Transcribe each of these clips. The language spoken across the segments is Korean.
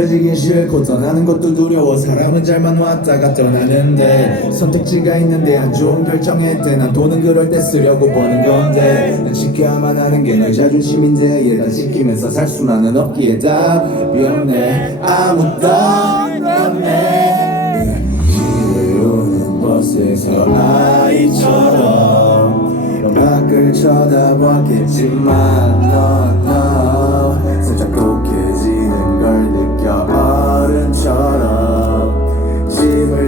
남겨지기 싫고 떠나는 것도 두려워. 사람은 잘만 왔다가 떠나는데 선택지가 있는데 안 좋은 결정했대 난 돈은 그럴 때 쓰려고 버는 건데 난 지켜야만 하는 게 널 자존심인데 얘다 지키면서 살 수만은 없기에 답이 없네. 아무 답이 없네 오는 버스에서 아이처럼 넌 밖을 쳐다봤겠지만 넌, 넌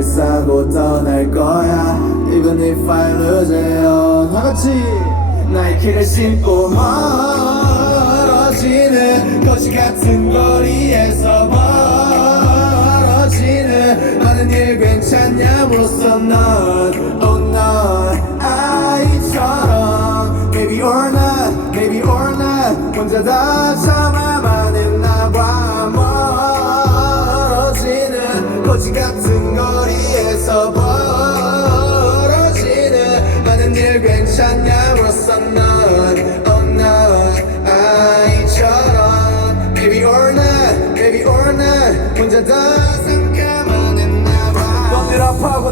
짐을 싸고 떠날 거야. Even if I lose it all. 다 같이. 나이키를 신고 멀어지는 거지 같은 거리에서 멀어지는 하는 일 괜찮냐 물었어 넌. Oh 넌 아이처럼. Maybe or not Maybe or not. 혼자 다 거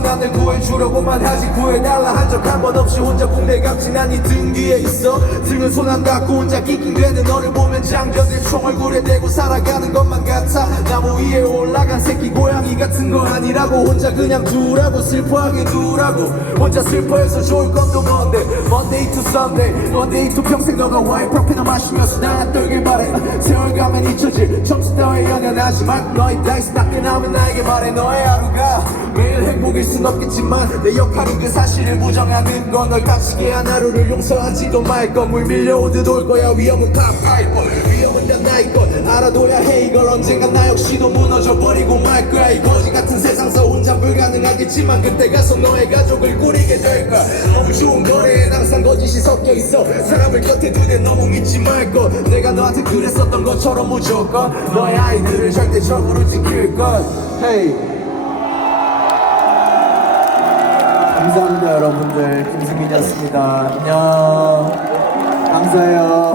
난늘 구해주려고만 하지. 구해달라 한 적 한 번 없이 혼자 붕대 감지. 난네등 뒤에 있어. 등은 손 안 닿고 혼자 낑낑대는 너를 보면 장전들 총 얼굴에 대고 살아가는 것만 같아. 나무 위에 올라간 새끼 고양이 같은 거 아니라고. 혼자 그냥 두라고 슬퍼하게 두라고. 혼자 슬퍼해서 좋을 건도 뭔데? Monday to Sunday Monday to 평생 너가 와인 프로피나 마시면서 나나 떨길 바래. 세월 가면 잊혀질. 점수 따위 연연하지 말 너의 다이스 닦게 나면 나에게 말해. 너의 하루가 행복일 순 없겠지만 내 역할은 그 사실을 부정하는 건널 다치게 한 하루를 용서하지도 말걸 물 밀려오듯 올 거야. 위험은 팝파이퍼 위험은 다 나의 것 알아둬야 해 이걸 언젠간 나 역시도 무너져 버리고 말 거야. 이 거지 같은 세상서 혼자 불가능하겠지만 그때 가서 너의 가족을 꾸리게 될 거야. 너무 좋은 거래엔 항상 거짓이 섞여 있어. 사람을 곁에 두대 너무 믿지 말것 내가 너한테 그랬었던 것처럼 무조건 너의 아이들을 절대적으로 지킬 것 Hey 감사합니다 여러분들. 김승민이었습니다. 안녕. 감사해요